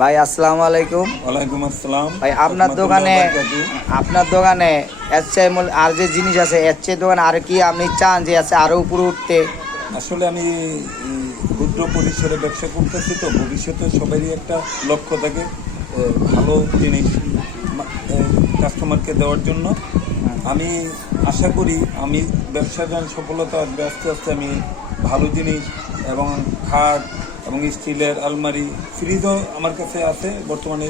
ভাই আসসালামু আলাইকুম। ওয়ালাইকুম আসসালাম ভাই আপনার দোকানে এর চেয়ে আর যে জিনিস আছে এর চেয়ে দোকানে আর কি আপনি চান যে আছে আরো উপরে উঠতে? আসলে আমি ক্ষুদ্র পরিসরে ব্যবসা করতেছি, তো ভবিষ্যতে সবারই একটা লক্ষ্য থাকে ভালো জিনিস কাস্টমারকে দেওয়ার জন্য। আমি আশা করি আমি ব্যবসার যখন সফলতা আসবে আস্তে আস্তে আমি ভালো জিনিস এবং খাট এবং স্টিলের আলমারি, ফ্রিজও আমার কাছে আছে বর্তমানে।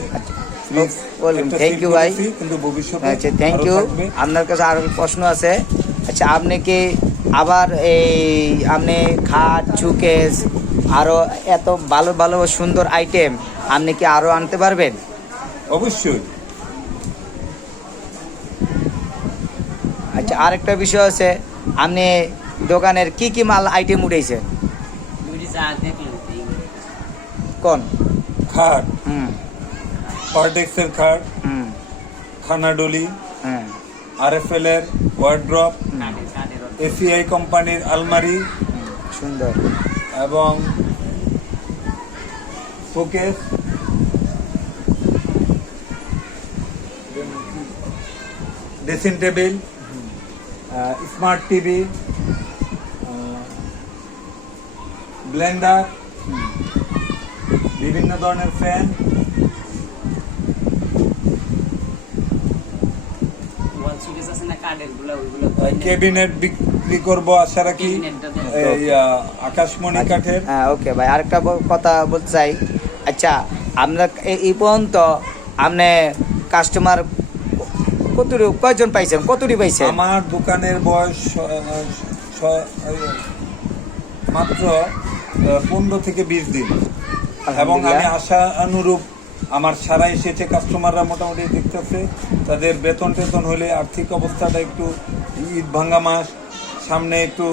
থ্যাংক ইউ ভাই, কিন্তু ভবিষ্যতে আচ্ছা থ্যাংক ইউ। আপনার কাছে আরো প্রশ্ন আছে। আচ্ছা আপনি কি আবার আপনি খাট শোকেস আরো এত ভালো ভালো সুন্দর আইটেম আপনি কি আরো আনতে পারবেন? অবশ্যই। আচ্ছা আরেকটা বিষয় আছে, আপনি দোকানের কি কি মাল আইটেম উঠেছে কোন? খাট, হুম পার্টেক্সের খাট, হুম খানাডলি, হ্যাঁ RFL এর ওয়ার্ড্রপ, ACI কোম্পানির আলমারি সুন্দর, এবং showcase, dressing table, smart TV, Blender, বিভিন্ন ধরনের ফ্যান, ক্যাবিনেট বিক্রি করবো আশা রাখি, আকাশমণি কাঠের। হ্যাঁ ওকে ভাই, আরেকটা কথা বলতে চাই। আচ্ছা আপনার এই পর্যন্ত আপনি কাস্টমার কয়জন পাইছেন, কতটি পাইছেন? আমার দোকানের বয়স মাত্র 15 থেকে 20 দিন, এবং আমি আশা অনুরূপ আমার সারা এসেছে, কাস্টমাররা মোটামুটি দেখতেছে। তাদের বেতন টেতন হলে আর্থিক অবস্থাটা একটু ঈদ ভাঙ্গা মাস সামনে, একটু